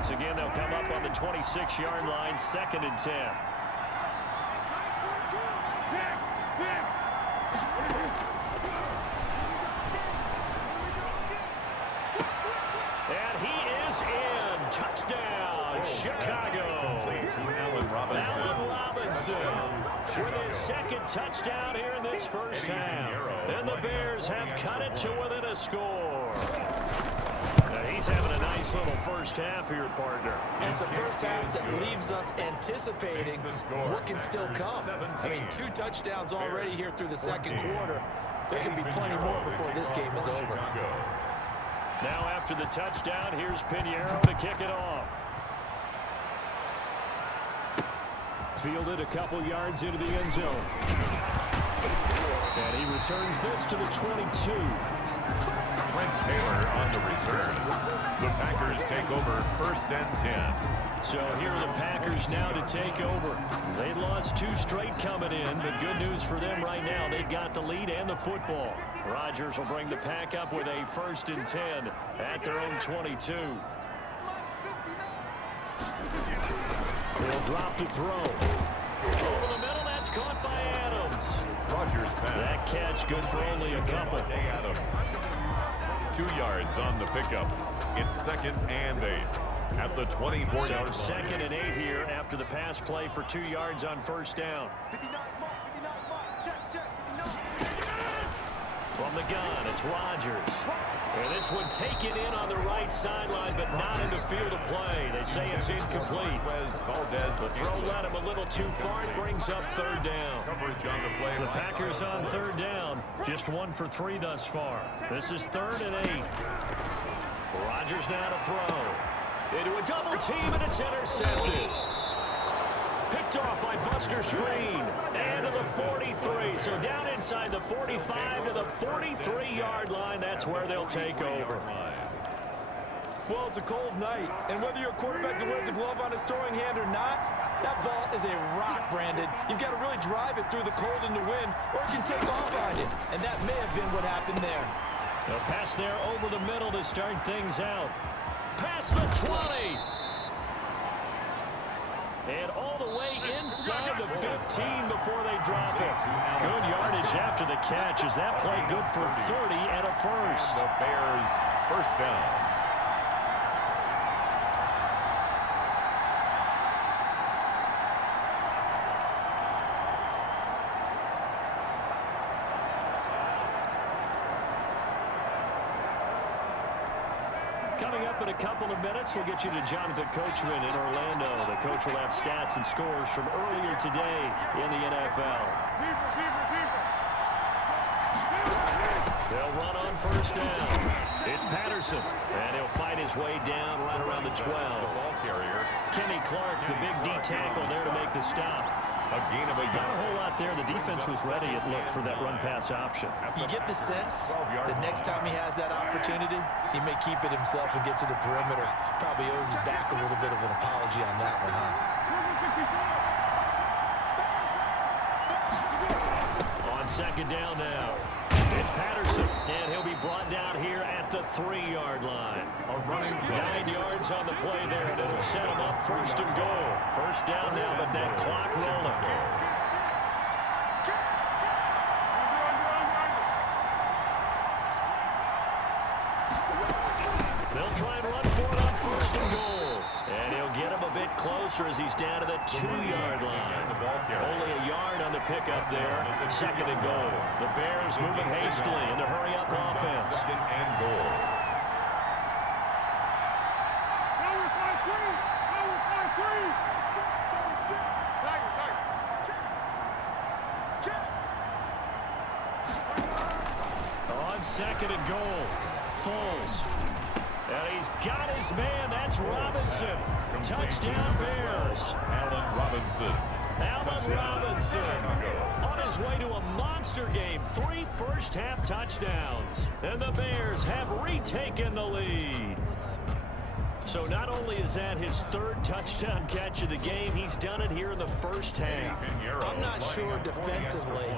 Once again, they'll come up on the 26-yard line, 2nd and 10. And he is in. Touchdown, Chicago. Allen Robinson with his 2nd touchdown here in this first half. And the Bears have cut it to within a score. He's having a nice little first half here, partner. And it's a first half that leaves us anticipating what can still come. I mean, 2 touchdowns already here through the 2nd quarter. There can be plenty more before this game is over. Now after the touchdown, here's Pinheiro to kick it off. Fielded a couple yards into the end zone. And he returns this to the 22. Trent Taylor on the return. The Packers take over 1st and 10. So here are the Packers now to take over. They lost 2 straight coming in, but good news for them right now. They've got the lead and the football. Rodgers will bring the pack up with a 1st and 10 at their own 22. They'll drop to throw. Over the middle, that's caught by Adams. Rodgers pass. That catch good for only a couple. Adams. 2 yards on the pickup. It's 2nd and 8 at the 24-yard line. So 2nd and 8 here after the pass play for 2 yards on 1st down. From the gun, it's Rodgers. And this one taken in on the right sideline, but not in the field of play. They say it's incomplete. The throw led him a little too far. It brings up 3rd down. Coverage on the play. The Packers on 3rd down. Just 1 for 3 thus far. This is 3rd and 8. Rodgers now to throw. Into a double team, and it's intercepted. Picked off by Buster Skrine. And to the 43. So down inside the 45 to the 43-yard line. That's where they'll take over. Well, it's a cold night, and whether you're a quarterback that wears a glove on his throwing hand or not, that ball is a rock, Brandon. You've got to really drive it through the cold and the wind, or it can take off on you, and that may have been what happened there. A pass there over the middle to start things out. Past the 20. And all the way inside the 15 before they drop it. Good yardage after the catch. Is that play good for 30 and a first? The Bears 1st down. Coming up in a couple of minutes, we'll get you to Jonathan Coachman in Orlando. The coach will have stats and scores from earlier today in the NFL. They'll run on 1st down. It's Patterson, and he'll fight his way down right around the 12. The ball carrier. Kenny Clark, the big D tackle there to make the stop. A gain of a yard. Not a whole lot there. The defense was ready, it looked, for that run-pass option. You get the sense that next time he has that opportunity, he may keep it himself and get to the perimeter. Probably owes his back a little bit of an apology on that one, huh? On 2nd down now. It's Patterson, and he'll be brought down here at the 3-yard line. 9 yards on the play there, and it'll set him up 1st and goal. 1st down now, but that clock rolling. They'll try and run for it on 1st and goal. And he'll get him a bit closer as he's down to the 2-yard line. Only a yard on the pickup there. 2nd and goal. The Bears moving hastily in the hurry-up offense. 2nd and goal. On 2nd and goal, Foles. And he's got his man. That's Robinson. Touchdown, Bears. Allen Robinson. Allen Robinson on his way to a monster game. 3 first-half touchdowns. And the Bears have retaken the lead. So not only is that his third touchdown catch of the game, he's done it here in the first half. I'm not sure defensively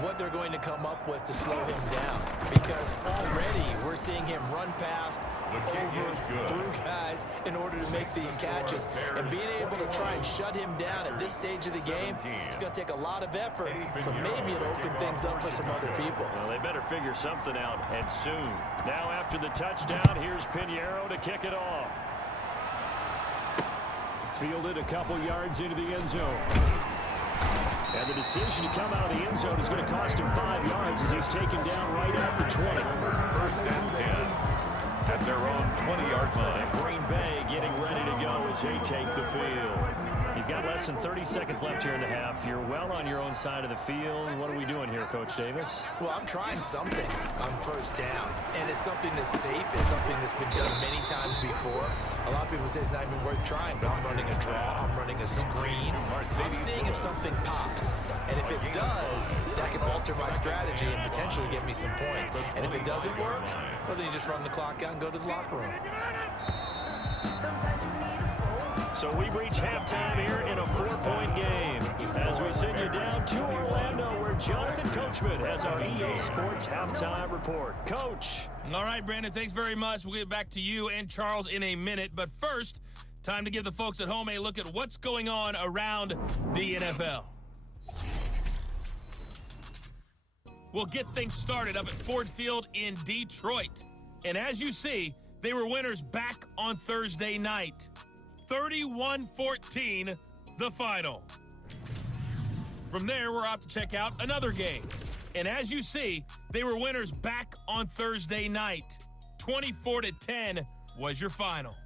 what they're going to come up with to slow him down, because already we're seeing him run past, over, through guys in order to make these catches. And being able to try and shut him down at this stage of the game, it's going to take a lot of effort, so maybe it'll open things up for some other people. Well, they better figure something out, and soon. Now after the touchdown, here's Pinheiro to kick it off. Fielded a couple yards into the end zone. And the decision to come out of the end zone is going to cost him 5 yards as he's taken down right at the 20. First and 10 at their own 20-yard line. And Green Bay getting ready to go as they take the field. You've got less than 30 seconds left here in the half. You're well on your own side of the field. What are we doing here, Coach Davis? Well, I'm trying something on first down, and it's something that's safe. It's something that's been done many times before. A lot of people say it's not even worth trying, but I'm running a draw. I'm running a screen. I'm seeing if something pops, and if it does, that can alter my strategy and potentially get me some points. And if it doesn't work, well, then you just run the clock out and go to the locker room. So we've reached halftime here in a 4-point game as we send you down to Orlando, where Jonathan Coachman has our EA Sports halftime report. Coach. All right, Brandon, thanks very much. We'll get back to you and Charles in a minute. But first, time to give the folks at home a look at what's going on around the NFL. We'll get things started up at Ford Field in Detroit. And as you see, they were winners back on Thursday night. 31-14, the final. From there, we're off to check out another game. And as you see, they were winners back on Thursday night. 24-10 was your final.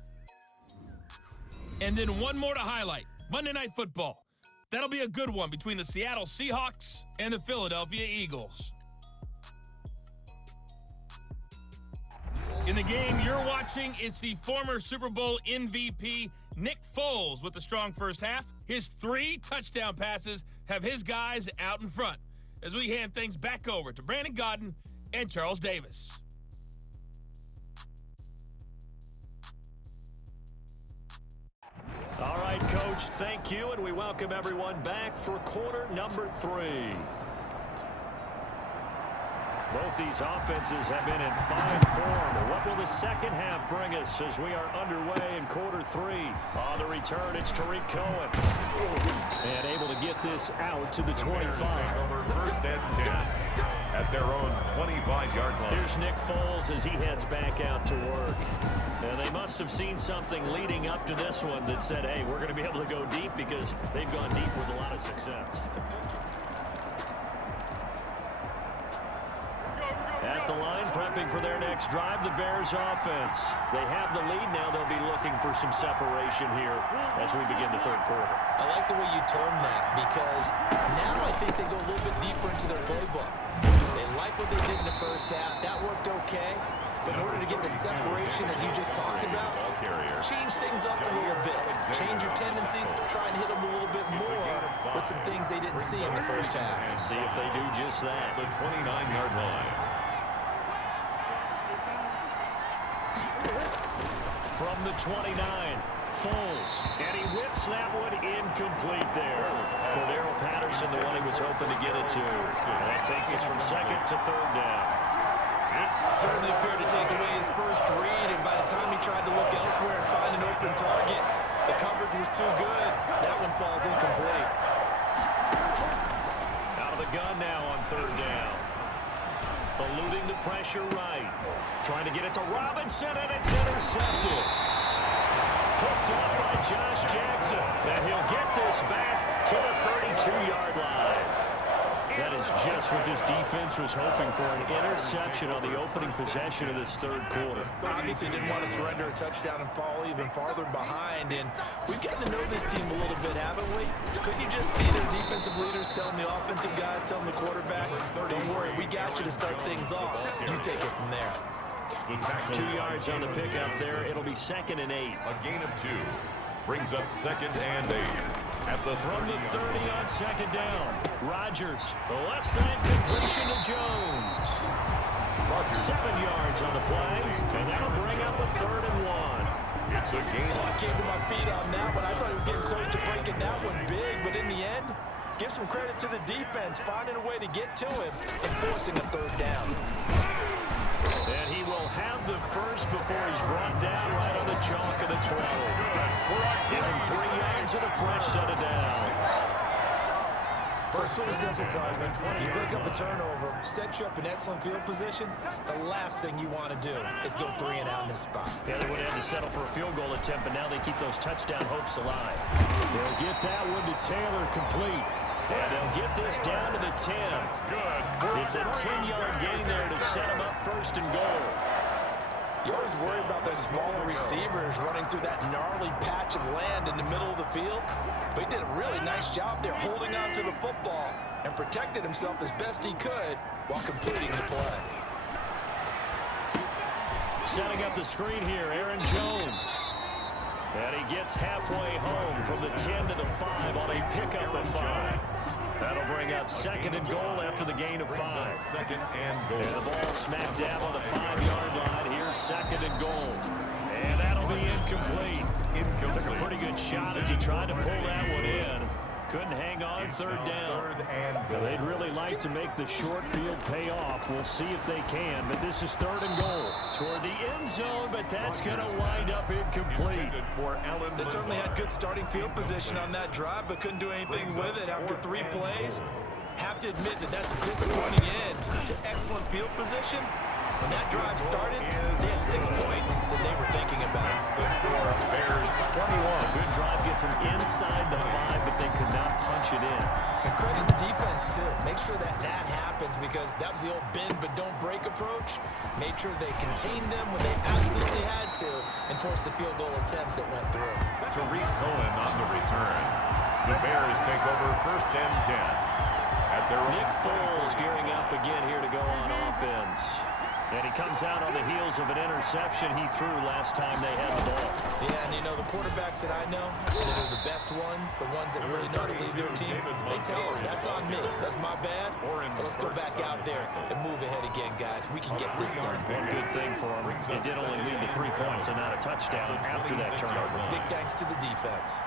And then one more to highlight. Monday Night Football. That'll be a good one between the Seattle Seahawks and the Philadelphia Eagles. In the game you're watching, it's the former Super Bowl MVP Nick Foles with a strong first half. His 3 touchdown passes have his guys out in front as we hand things back over to Brandon Godden and Charles Davis. All right, Coach, thank you, and we welcome everyone back for quarter number 3. Both these offenses have been in fine form. What will the second half bring us as we are underway in quarter 3? On the return, it's Tariq Cohen. And able to get this out to the 25. First and 10 at their own 25-yard line. Here's Nick Foles as he heads back out to work. And they must have seen something leading up to this one that said, hey, we're going to be able to go deep, because they've gone deep with a lot of success. At the line, prepping for their next drive, the Bears offense. They have the lead now. They'll be looking for some separation here as we begin the third quarter. I like the way you term that, because now I think they go a little bit deeper into their playbook. They like what they did in the first half. That worked okay. But in order to get the separation that you just talked about, change things up a little bit. Change your tendencies, try and hit them a little bit more with some things they didn't see in the first half. See if they do just that. The 29-yard line. From the 29, Foles, and he whips that one incomplete there. Cordero Patterson, the one he was hoping to get it to. And that takes us from second to third down. Certainly appeared to take away his first read, and by the time he tried to look elsewhere and find an open target, the coverage was too good. That one falls incomplete. Out of the gun now on third down. Eluding the pressure right. Trying to get it to Robinson, and it's intercepted. Picked up by Josh Jackson. And he'll get this back to the 32-yard line. That is just what this defense was hoping for, an interception on the opening possession of this third quarter. Obviously didn't want to surrender a touchdown and fall even farther behind, and we've gotten to know this team a little bit, haven't we? Could you just see their defensive leaders telling the offensive guys, telling the quarterback, don't worry, we got you to start things off. You take it from there. 2 yards on the pickup there. It'll be 2nd and 8. A gain of 2 brings up 2nd and 8. At the From the 30 on 2nd down, Rodgers, the left side completion to Jones. 7 yards on the play, and that'll bring up a 3rd and 1. It's a game. Oh, I came to my feet on that one. I thought he was getting close to breaking that one big, but in the end, give some credit to the defense, finding a way to get to him and forcing a third down. And he will have the first before he's brought down right on the chalk of the 12. Give him 3 yards and a fresh set of downs. So it's pretty simple, partner. You pick up a turnover, set you up in excellent field position. The last thing you want to do is go 3 and out in this spot. Yeah, they would have had to settle for a field goal attempt, but now they keep those touchdown hopes alive. They'll get that one to Taylor complete. And they'll get this down to the 10. It's a 10-yard gain there to set them up first and goal. You always worry about those smaller receivers running through that gnarly patch of land in the middle of the field. But he did a really nice job there holding on to the football and protected himself as best he could while completing the play. Setting up the screen here, Aaron Jones. And he gets halfway home from the 10 to the 5 on a pickup of 5. That'll bring up second and goal after the gain of 5. Second and goal. And the ball smack dab on the 5-yard line. Here's second and goal. And that'll be incomplete. Took a pretty good shot as he tried to pull that one in. Couldn't hang on third down. Now, they'd really like to make the short field pay off. We'll see if they can, but this is third and goal. Toward the end zone, but that's going to wind up incomplete. They certainly had good starting field position on that drive, but couldn't do anything with it after 3 plays. Have to admit that that's a disappointing end to excellent field position. When that drive started, they had 6 points that they were thinking about. The score, Bears 21. Good drive gets them inside the 5, but they could not punch it in. And credit the defense, too. Make sure that that happens because that was the old bend but don't break approach. Made sure they contained them when they absolutely had to and forced the field goal attempt that went through. Tariq Cohen on the return. The Bears take over first and 10. At their Nick Foles gearing up again here to go on offense. And he comes out on the heels of an interception he threw last time they had the ball. Yeah, and you know, the quarterbacks that I know that are the best ones, the ones that really know to lead their team, they tell them, that's on me. That's my bad. But let's go back out there and move ahead again, guys. We can get this done. One good thing for him, it did only lead to 3 points and not a touchdown after that turnover. Big thanks to the defense.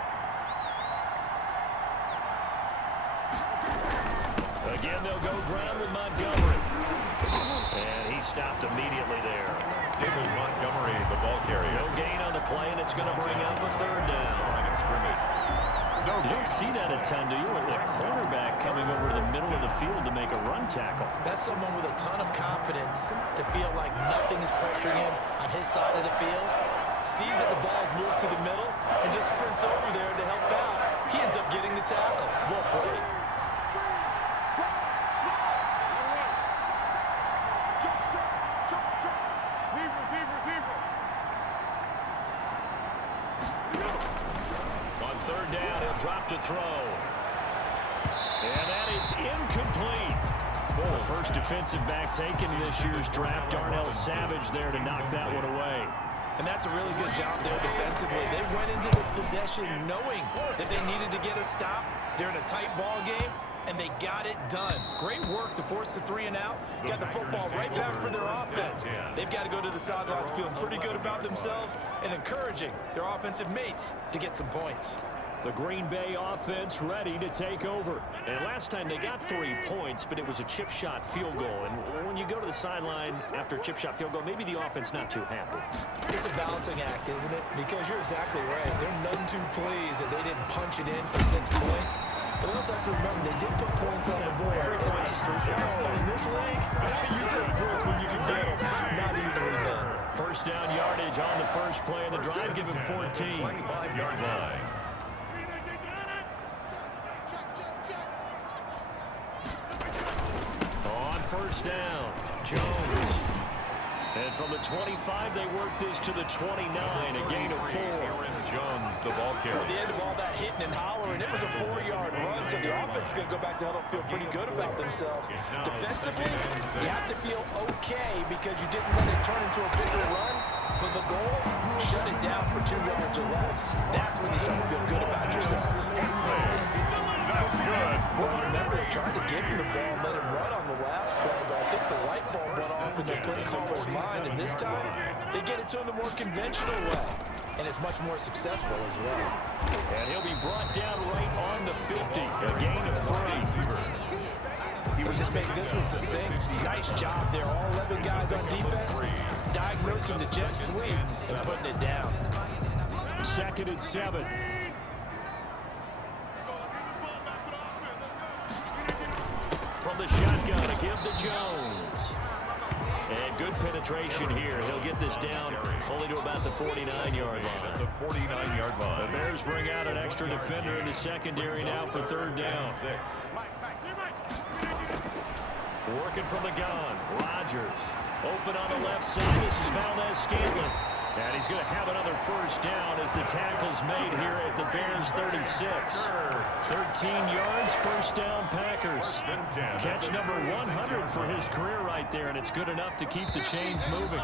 Again, they'll go ground with Montgomery. And he stopped immediately there. David Montgomery, the ball carrier. No gain on the play, and it's going to bring up a third down. You don't see that a ton, do you? With a cornerback coming over to the middle of the field to make a run tackle. That's someone with a ton of confidence to feel like nothing is pressuring him on his side of the field. Sees that the ball's moved to the middle and just sprints over there to help out. He ends up getting the tackle. Well played. Third down, he'll drop to throw. And that is incomplete. The first defensive back taken in this year's draft, Darnell Savage there to knock that one away. And that's a really good job there defensively. They went into this possession knowing that they needed to get a stop. They're in a tight ball game, and they got it done. Great work to force the 3 and out. Got the football right back for their offense. They've got to go to the sidelines feeling pretty good about themselves and encouraging their offensive mates to get some points. The Green Bay offense ready to take over. And last time they got 3 points, but it was a chip shot field goal. And when you go to the sideline after a chip shot field goal, maybe the offense not too happy. It's a balancing act, isn't it? Because you're exactly right. They're none too pleased that they didn't punch it in for 6 points. But also have to remember, they did put points on the board. But in this league, you take points when you can get them. Not easily done. First down yardage on the first play of the drive, give him 14. 25-yard line. On first down, Jones. And from the 25, they work this to the 29, a gain of 4. Aaron Jones, the ball carrier. At the end of all that hitting and hollering, it was a 4-yard run, so the offense is going to go back to huddle, feel pretty good about themselves. Defensively, you have to feel okay because you didn't let it turn into a bigger run, but the goal, shut it down for 2 yards or less. That's when you start to feel good about yourselves. That's good. Well, remember, they tried to give him the ball and let him run on the last play, but I think the light bulb went off in their play caller's mind, and this time, they get it to him the more conventional way. and it's much more successful as well. And he'll be brought down right on the 50. A gain of 3. He just make this one succinct. Nice job there. All 11 guys on defense diagnosing the jet sweep and putting it down. 2nd and 7. From the shotgun, a give to Jones. And good penetration here. He'll get this down only to about the 49-yard line. The 49-yard line. The Bears bring out an extra defender in the secondary now for 3rd down. Working from the gun. Rodgers. Open on the left side. This is Valdez-Scantling. And he's going to have another 1st down as the tackle's made here at the Bears 36. 13 yards, 1st down Packers. Catch number 100 for his career right there, and it's good enough to keep the chains moving.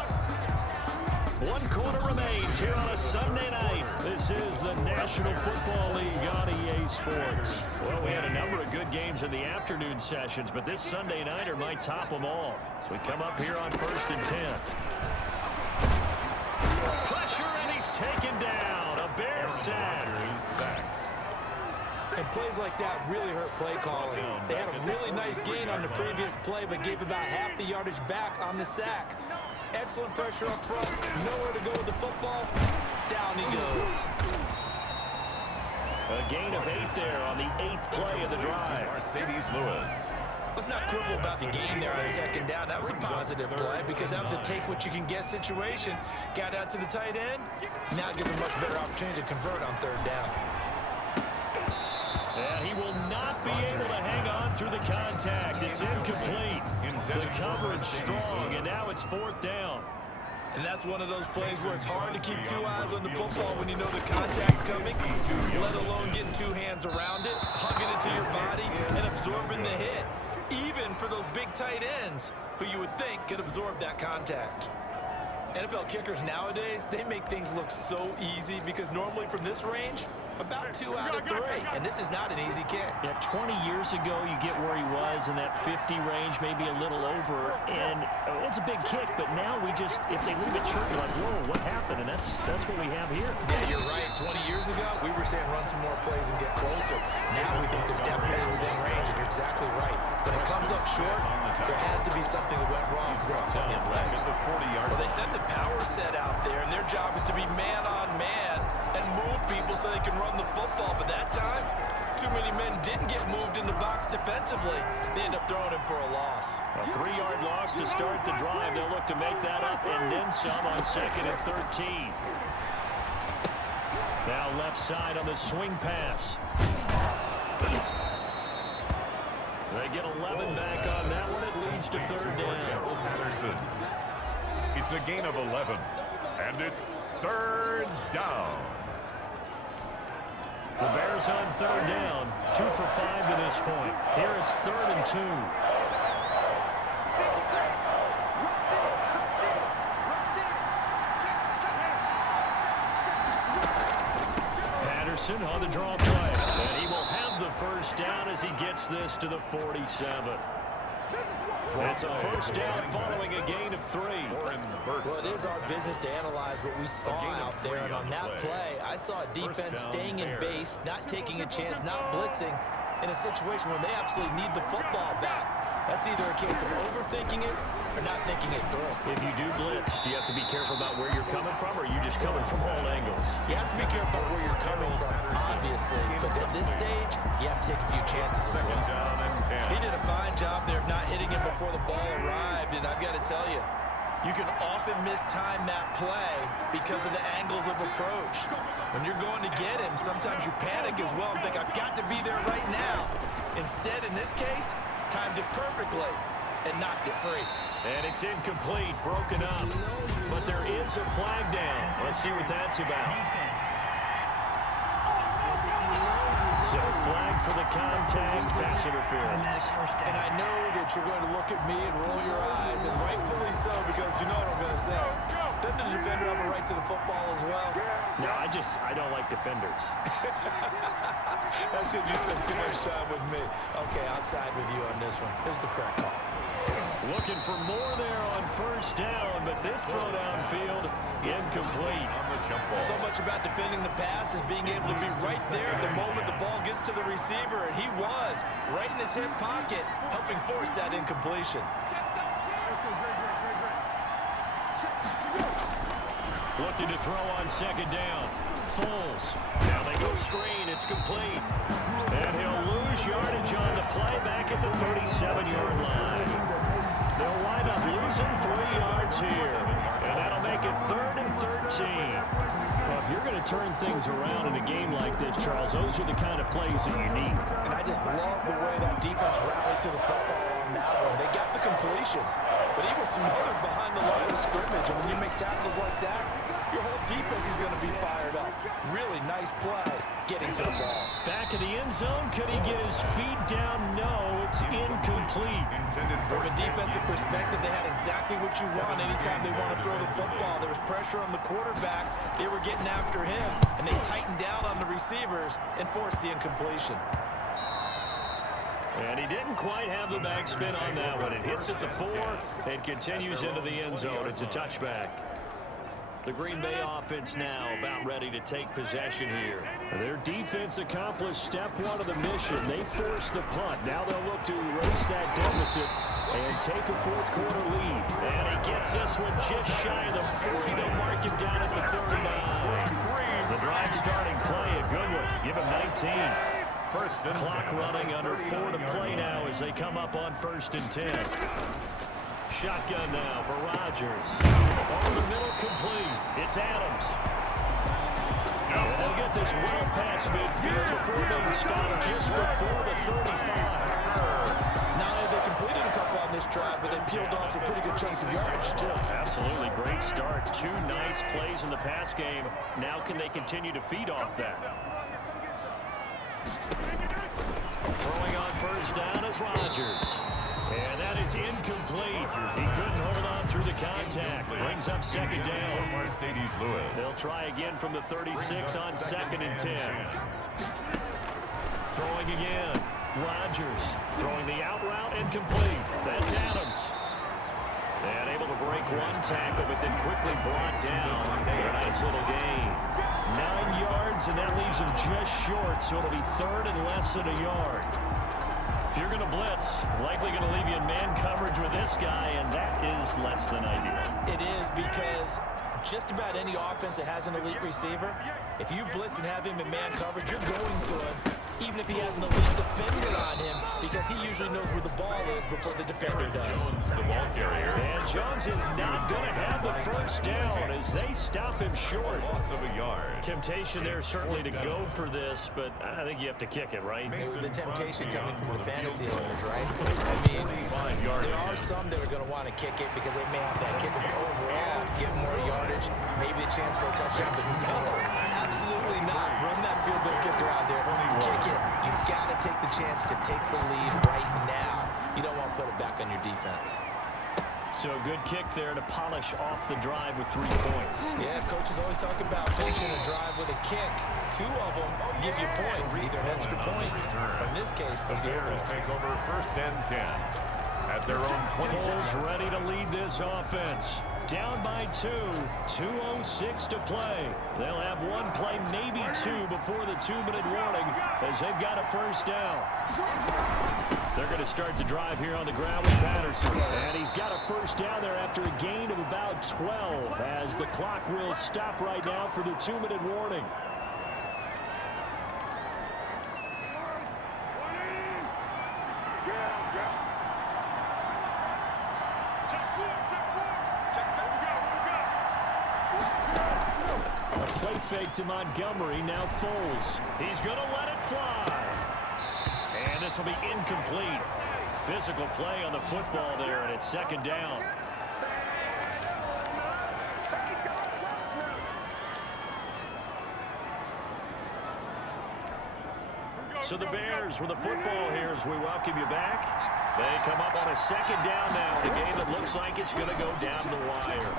1 quarter remains here on a Sunday night. This is the National Football League on EA Sports. Well, we had a number of good games in the afternoon sessions, but this Sunday nighter might top them all. So we come up here on 1st and 10. Pressure, and he's taken down. A Bear sack. And plays like that really hurt play calling. They had a really nice gain on the previous play, but gave about half the yardage back on the sack. Excellent pressure up front. Nowhere to go with the football. Down he goes. A gain of 8 there on the 8th play of the drive. Mercedes Lewis. Let's not quibble about the gain there on 2nd down. That was a positive play because that was a take-what-you-can-get situation. Got out to the tight end. Now it gives a much better opportunity to convert on 3rd down. And he will not be able to hang on through the contact. It's incomplete. The coverage strong, and now it's 4th down. And that's one of those plays where it's hard to keep 2 eyes on the football when you know the contact's coming, let alone getting 2 hands around it, hugging it to your body, and absorbing the hit. Even for those big tight ends who you would think could absorb that contact. NFL kickers nowadays, they make things look so easy because normally from this range, about 2 out of 3, and this is not an easy kick. Yeah, 20 years ago, you get where he was in that 50 range, maybe a little over, and it's a big kick, but now we just, if they leave it short, you're like, whoa, what happened? And that's what we have here. Yeah, you're right. 20 years ago, we were saying run some more plays and get closer. Now we think they're definitely within range, and you're exactly right. When it comes up short, there has to be something that went wrong because they have plenty of leg. Well, they sent the power set out there, and their job is to be man-on-man and move people so they can run the football. But that time, too many men didn't get moved in the box defensively. They end up throwing him for a loss. A 3-yard loss to start the drive. They'll look to make that up and then some on 2nd and 13. Now left side on the swing pass. They get 11 back on that one. It leads to 3rd down. It's a gain of 11, and it's 3rd down. The Bears on 3rd down, 2 for 5 to this point. Here it's 3rd and 2. Patterson on the draw play, and he will have the 1st down as he gets this to the 47. It's a 1st down following a gain of 3. Well, it is our business to analyze what we saw out there. And on that play, I saw a defense staying in base, not taking a chance, not blitzing in a situation when they absolutely need the football back. That's either a case of overthinking it or not thinking it through. If you do blitz, do you have to be careful about where you're coming from, or are you just coming from all angles? You have to be careful about where you're coming from, obviously. But at this stage, you have to take a few chances as well. He did a fine job there of not hitting him before the ball arrived, and I've got to tell you, you can often mistime that play because of the angles of approach. When you're going to get him, sometimes you panic as well and think, I've got to be there right now. Instead, in this case, timed it perfectly and knocked it free. And it's incomplete, broken up. But there is a flag down. Let's see what that's about. So flag for the contact, pass interference. And I know that you're going to look at me and roll your eyes, and rightfully so, because you know what I'm going to say. Doesn't the defender have a right to the football as well? No, I don't like defenders. That's because you spend too much time with me. Okay, I'll side with you on this one. Here's the correct call. Looking for more there on first down, but this throw downfield incomplete. On the jump ball. So much about defending the pass is being able to be right there at the moment the ball gets to the receiver, and he was right in his hip pocket, helping force that incompletion. Looking to throw on second down. Foles. Now they go screen. It's complete. And he'll lose yardage on the play back at the 37-yard line. They'll wind up losing 3 yards here. And that'll make it 3rd and 13. Well, if you're going to turn things around in a game like this, Charles, those are the kind of plays that you need. And I just love the way that defense rallied to the football on that one. They got the completion, but he was smothered behind the line of scrimmage. And when you make tackles like that, your whole defense is going to be fired up. Really nice play getting to the ball. Back in the end zone. Could he get his feet down? No, it's incomplete. From a defensive perspective, they had exactly what you want anytime they want to throw the football. There was pressure on the quarterback. They were getting after him, and they tightened down on the receivers and forced the incompletion. And he didn't quite have the backspin on that one. It hits at the 4 and continues into the end zone. It's a touchback. The Green Bay offense now about ready to take possession here. Their defense accomplished step 1 of the mission. They forced the punt. Now they'll look to erase that deficit and take a 4th quarter lead. And he gets this one just shy of the 40. They'll mark him down at the 39. The drive starting play, a good one. Give him 19. First and Clock 10. running under 4 to play now as they come up on 1st and 10. Shotgun now for Rodgers. Over the middle, complete. It's Adams. And they'll get this well past midfield before being stopped just before the 35. Not only they completed a couple on this drive, but they peeled off some pretty good chunks of yardage, too. Absolutely great start. 2 nice plays in the pass game. Now can they continue to feed off that? Throwing on first down is Rodgers. And that is incomplete. He couldn't hold on through the contact. Brings up second down. Mercedes Lewis. They'll try again from the 36 on 2nd and 10. Throwing again. Rodgers throwing the out route incomplete. That's Adams. And able to break 1 tackle, but then quickly brought down. A nice little gain. 9 yards, and that leaves him just short, so it'll be 3rd and less than a yard. If you're going to blitz, likely going to leave you in man coverage with this guy, and that is less than ideal. It is, because just about any offense that has an elite receiver, if you blitz and have him in man coverage, you're going to him, even if he has an elite defender on him, because he usually knows where the ball is before the defender does. The ball carrier. And Jones is not going to have the first down as they stop him short. Loss of a yard. Temptation there certainly to go for this, but I think you have to kick it, right? The temptation coming from the fantasy owners, right? I mean, there are some that are going to want to kick it because they may have that kicker, but overall, get more yardage, maybe a chance for a touchdown, but no, absolutely not. Run that field goal kicker out there. Kick it. You've got to take the chance to take the lead right now. You don't want to put it back on your defense. So a good kick there to polish off the drive with 3 points. Yeah, coaches always talk about finishing a drive with a kick. 2 of them give you points, either an extra point, or in this case, a field Bears goal. take over 1st and 10 at their own 20. Foles ready to lead this offense. Down by 2. 2:06 to play. They'll have 1 play, maybe 2, before the 2-minute warning as they've got a first down. They're going to start the drive here on the ground with Patterson. And he's got a first down there after a gain of about 12 as the clock will stop right now for the 2-minute warning. A play fake to Montgomery, now Foles. He's going to let it fly. And this will be incomplete. Physical play on the football there, and it's 2nd down. So the Bears with the football here as we welcome you back. They come up on a 2nd down now in a game that looks like it's going to go down the wire.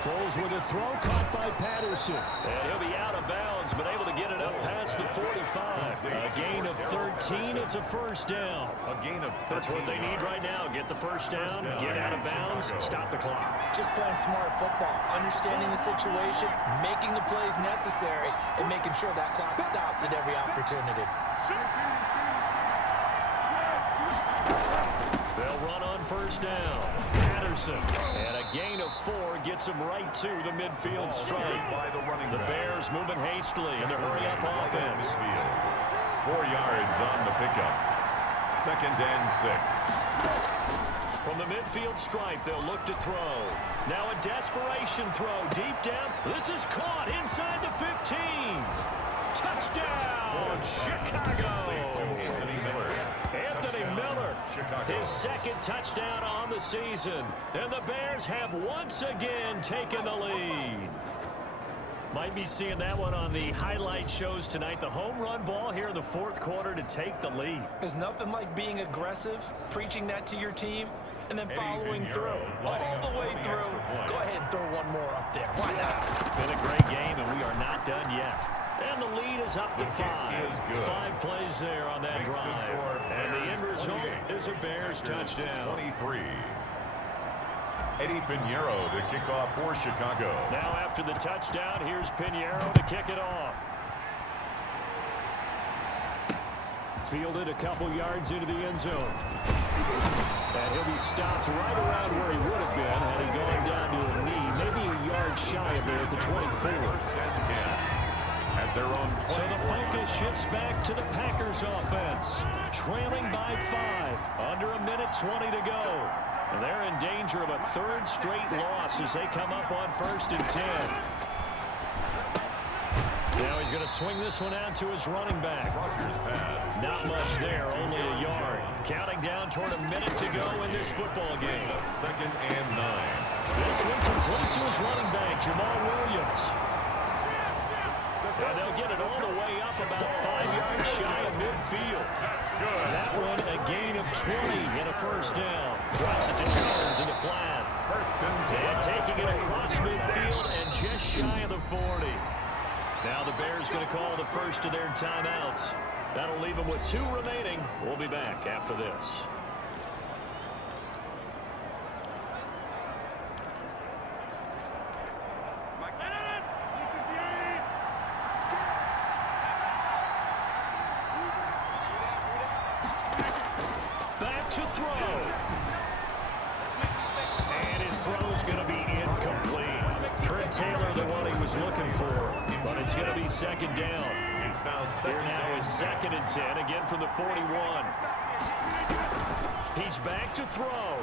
Foles with a throw caught by Patterson. And he'll be out of bounds, but able to get it up past the 45. 5. A gain of 13. It's a first down. A gain of 13. That's what they need right now. Get the first down, get out of bounds, stop the clock. Just playing smart football, understanding the situation, making the plays necessary, and making sure that clock stops at every opportunity. They'll run on first down. Patterson, and a gain of 4 gets him right to the midfield stripe. The Bears moving hastily in the hurry-up offense. 4 yards on the pickup. 2nd and 6. From the midfield stripe, they'll look to throw. Now a desperation throw deep down. This is caught inside the 15. Touchdown, Chicago. Anthony Miller, his 2nd touchdown on the season. And the Bears have once again taken the lead. Might be seeing that one on the highlight shows tonight. The home run ball here in the 4th quarter to take the lead. There's nothing like being aggressive, preaching that to your team, and then following through. All the way through. Go ahead and throw one more up there. Why not? Been a great game, and we are not done yet. And the lead is up to 5. 5 plays there on that drive. And the end result is a Bears touchdown. 23. Eddie Pinheiro to kick off for Chicago. Now after the touchdown, here's Pinheiro to kick it off. Fielded a couple yards into the end zone. And he'll be stopped right around where he would have been had he gone down to a knee. Maybe a yard shy of there at the 24. At their own 20. So the focus shifts back to the Packers offense. Trailing by 5. Under a minute 20 to go. And they're in danger of a 3rd straight loss as they come up on 1st and 10. Now he's going to swing this one out to his running back. Rodgers pass. Not much there, only a yard. Counting down toward a minute to go in this football game. 2nd and 9. This one complete to his running back, Jamal Williams. And they'll get it all the way up about 5 yards shy of midfield. That one a gain of 20 and a first down. Drops it to Jones in the flat. And taking it across midfield and just shy of the 40. Now the Bears going to call the first of their timeouts. That'll leave them with 2 remaining. We'll be back after this. Back to throw. And his throw's going to be incomplete. Trent Taylor, the one he was looking for. But it's going to be 2nd down. It's now Here now is 2nd and 10, again from the 41. He's back to throw.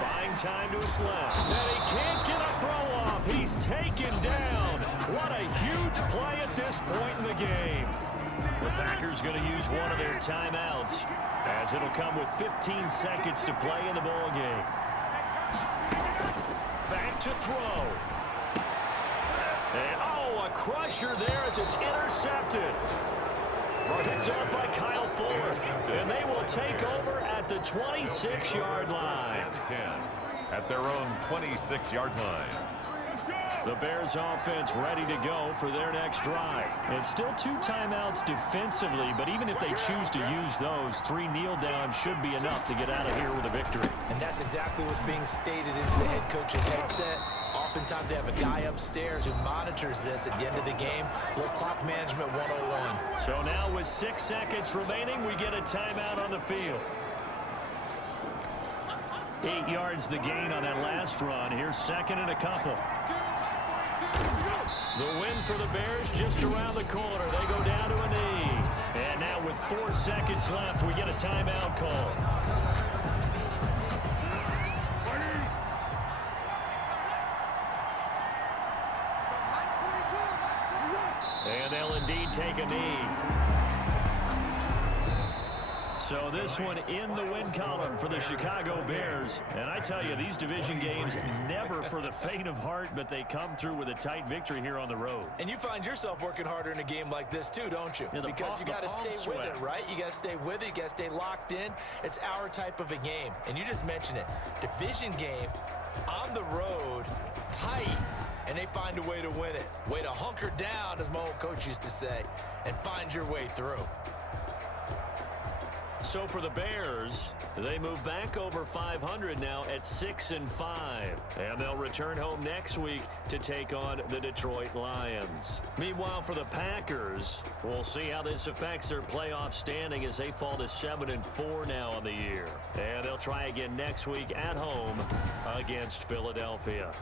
Buying time to his left. And he can't get a throw off. He's taken down. What a huge play at this point in the game. The Packers going to use one of their timeouts as it'll come with 15 seconds to play in the ball game. Back to throw. And oh, a crusher there as it's intercepted. Picked up by Kyle Fuller. And they will take over at the 26-yard line. 10 at their own 26-yard line. The Bears offense ready to go for their next drive. And still 2 timeouts defensively, but even if they choose to use those, 3 kneel downs should be enough to get out of here with a victory. And that's exactly what's being stated into the head coach's headset. Oftentimes they have a guy upstairs who monitors this at the end of the game. Little clock management 101. So now with 6 seconds remaining, we get a timeout on the field. 8 yards the gain on that last run. Here's 2nd and a couple. The win for the Bears just around the corner. They go down to a knee. And now with 4 seconds left, we get a timeout call. And they'll indeed take a knee. So this one in the win column for the Chicago Bears. And I tell you, these division games never for the faint of heart, but they come through with a tight victory here on the road. And you find yourself working harder in a game like this too, don't you? Yeah, because you got to stay with it, right? You got to stay with it. You got to stay locked in. It's our type of a game. And you just mentioned it. Division game on the road, tight. and they find a way to win it. Way to hunker down, as my old coach used to say, and find your way through. So for the Bears, they move back over 500 now at 6-5. And they'll return home next week to take on the Detroit Lions. Meanwhile, for the Packers, we'll see how this affects their playoff standing as they fall to 7-4 now on the year. And they'll try again next week at home against Philadelphia.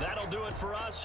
That'll do it for us.